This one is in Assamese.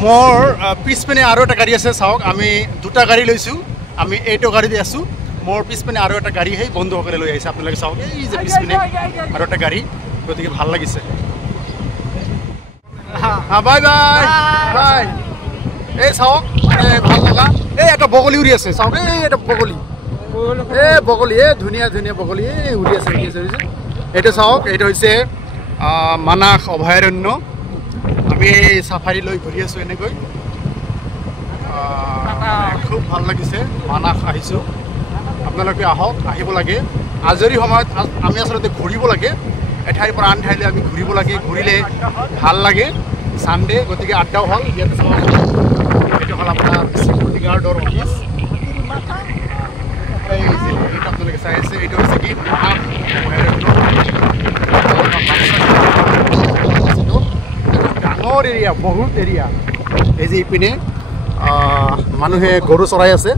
মোৰ পিছপিনে আৰু এটা গাড়ী আছে চাওক আমি দুটা গাড়ী লৈছোঁ আমি এইটো গাড়ীতে আছোঁ মোৰ পিছপিনে আৰু এটা গাড়ী সেই বন্ধুসকলে লৈ আহিছে আপোনালোকে চাওক এই যে পিছপিনে আৰু এটা গাড়ী গতিকে ভাল লাগিছে বাই বাই বাই এই চাওক ভাল লগা এই এটা বগলী উৰি আছে চাওক এই এটা বগলী বগলী ধুনীয়া ধুনীয়া বগলী উৰি আছে এইটো চাওক এইটো হৈছে মানাস অভয়াৰণ্য আমি চাফাৰী লৈ ঘূৰি আছোঁ এনেকৈ খুব ভাল লাগিছে মানাস আহিছোঁ আপোনালোকে আহক আহিব লাগে আজৰি সময়ত আমি আচলতে ঘূৰিব লাগে এঠাইৰ পৰা আন ঠাইলৈ আমি ঘূৰিব লাগে ঘূৰিলে ভাল লাগে ছানডে গতিকে আড্ডাও হ'ল ইয়াত এইটো হ'ল আপোনাৰ চিকিউৰিটি গাৰ্ডৰ অফিচ এই যে আপোনালোকে চাই আছে এইটো হৈছে কি ডাঙৰ এৰিয়া বহুত এৰিয়া এই যে ইপিনে মানুহে গৰু চৰাই আছে